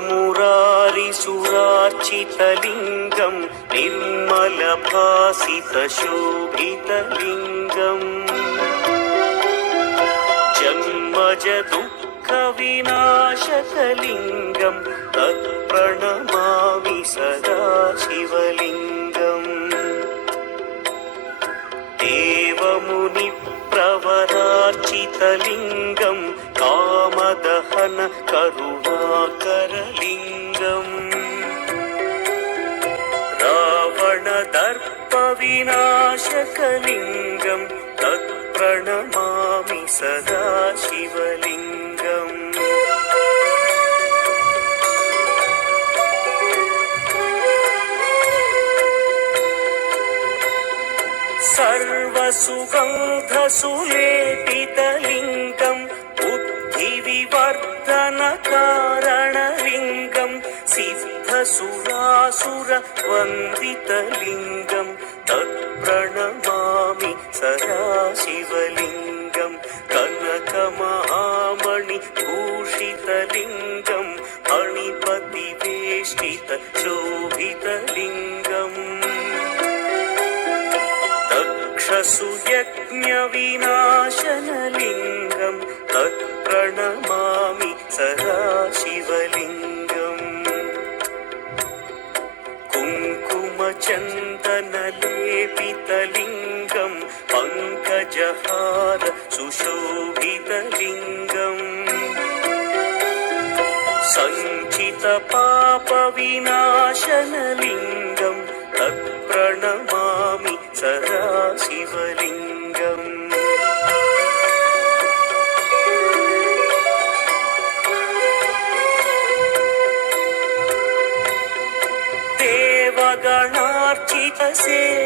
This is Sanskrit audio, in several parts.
मुरारिसुरार्चितलिङ्गं निर्मलभासितशोभितलिङ्गम् जन्मजदुःखविनाशकलिङ्गं तत्प्रणमामि सदा शिवलिङ्गम् देवमुनिप्रवरार्चितलिङ्गं कामदहन करुणाकरलिङ्गम् रावणदर्पविनाशकलिङ्गं तत्प्रणमामि सदा शिवलिङ्गम् सर्वसुगन्धसुलेपितलिङ्गं बुद्धिविवर्धनकारणलिङ्गं सिद्धसुरासुरवन्दितलिङ्गं तत्प्रणमामि सदा शिवलिङ्गं कनकमहामणिभूषितलिङ्गं मणिपतिवेष्टितशोभितलिङ्गम् दक्षसुयज्ञविनाशनलिङ्गं तत्प्रणमामि सदा शिवलिङ्गम् कुङ्कुमचन्दनलेपितलिङ्गं पङ्कजहार सुशोभितलिङ्गम् सञ्चितपापविनाशनलिङ्गं तत्प्रणमामि सदा शिवलिङ्गम्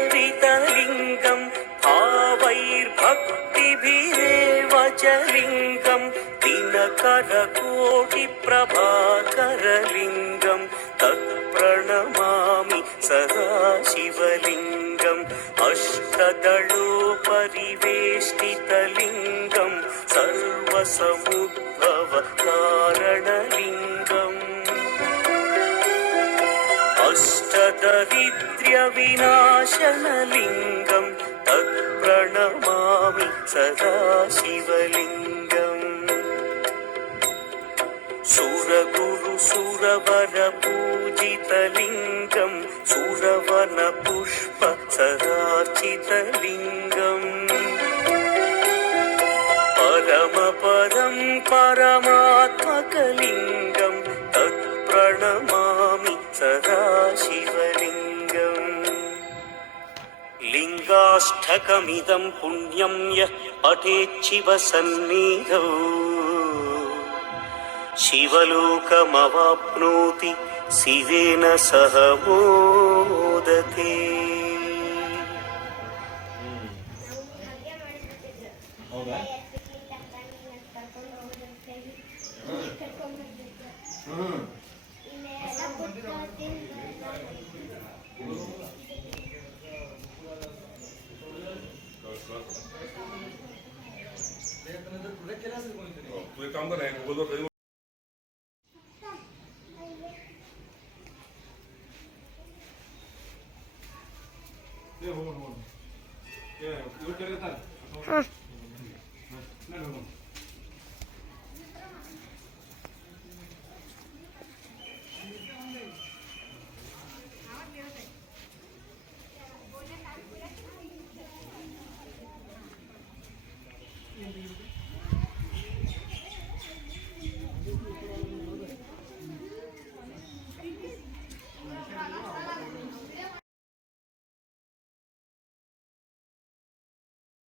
देवगणार्चितसेवितलिङ्गं भावैर्भक्तिभिरेव च लिङ्गं दिनकरकोटिप्रभाकरलिङ्गं तत्प्रणमामि सदा शिवलिङ्गम् अष्टदलोपरिवेष्टितलिङ्गं सर्वसमुद्भवकारणलिङ्गम् अष्टदरिद्र्यविनाशनलिङ्गं तत्प्रणमामि सदा शिवलिङ्गम् सुरगुरुसुरवरपूजितलिङ्गं सुरवनपुष्पसरार्चितलिङ्गम् परमपदं परमात्मकलिङ्गं तत्प्रणमामि सदा शिवलिङ्गम् लिङ्गाष्टकमिदं पुण्यं यः पठेच्छिवसन्निधौ शिवलोकमवाप्नोति शिवेन सह मोदते। काम कर रहे हैं बोलो ये हो ये क्या करता है? हाँ।